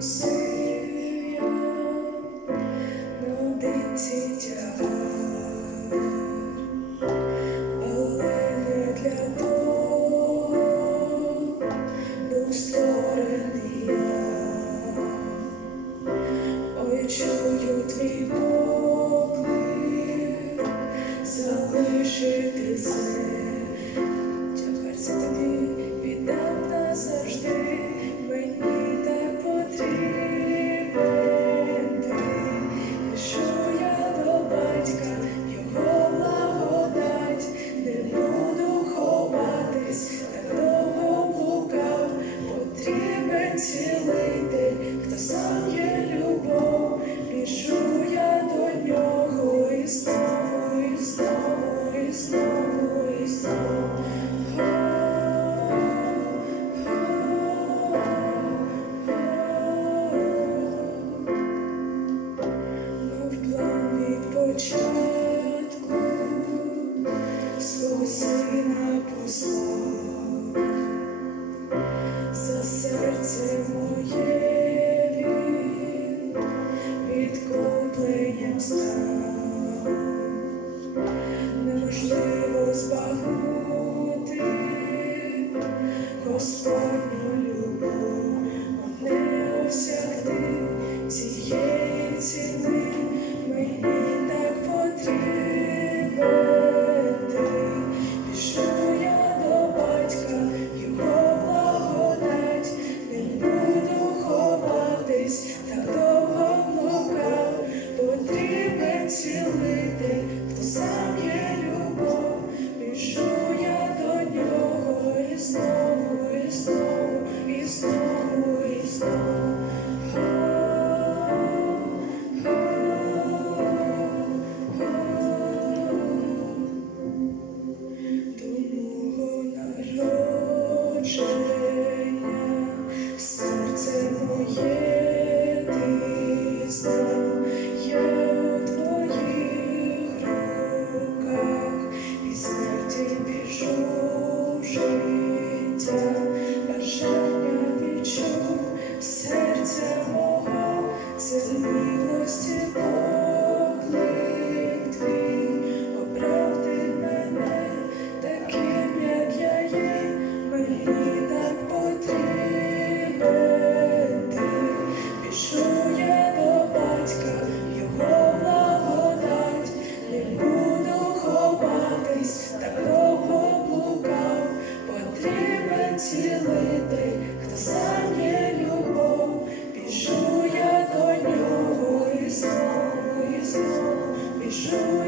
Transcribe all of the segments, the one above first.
say всю сина послав за серце моє відкупленням став неможливо збагнути. є ти з нами. цілитель, хто сане любов, біжу я до нього і знову, і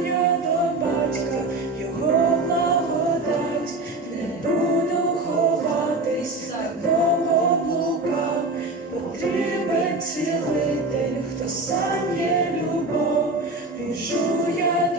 я до батька, його благодать, не буду ховатись, так довго блукав, потрібен цілитель, хто сане любов, біжу я.